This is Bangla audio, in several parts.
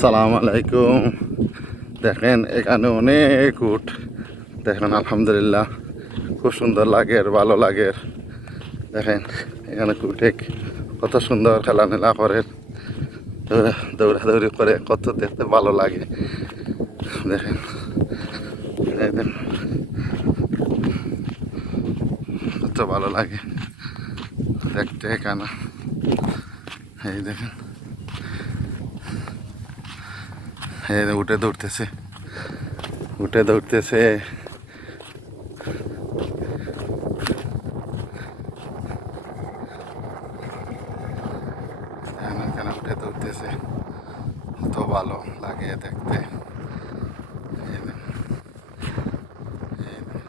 আসসালামু আলাইকুম। দেখেন এখানে অনেক উট। দেখেন আলহামদুলিল্লাহ খুব সুন্দর লাগে, ভালো লাগে। দেখেন এখানে উঠে কত সুন্দর খেলাধুলা করে, দৌড়াদৌড়ি করে, কত দেখতে ভালো লাগে। দেখেন এই দেখেন, কত ভালো লাগে দেখতে এখানে। এই দেখেন উঠে দৌড়তেছে, উঠে দৌড়তেছে। এখানে উঠে দৌড়তেছে, কত ভালো লাগে দেখতে। এই দেখেন, এই দেখেন।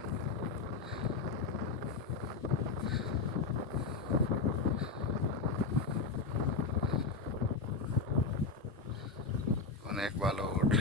অনেক ভালো উঠ।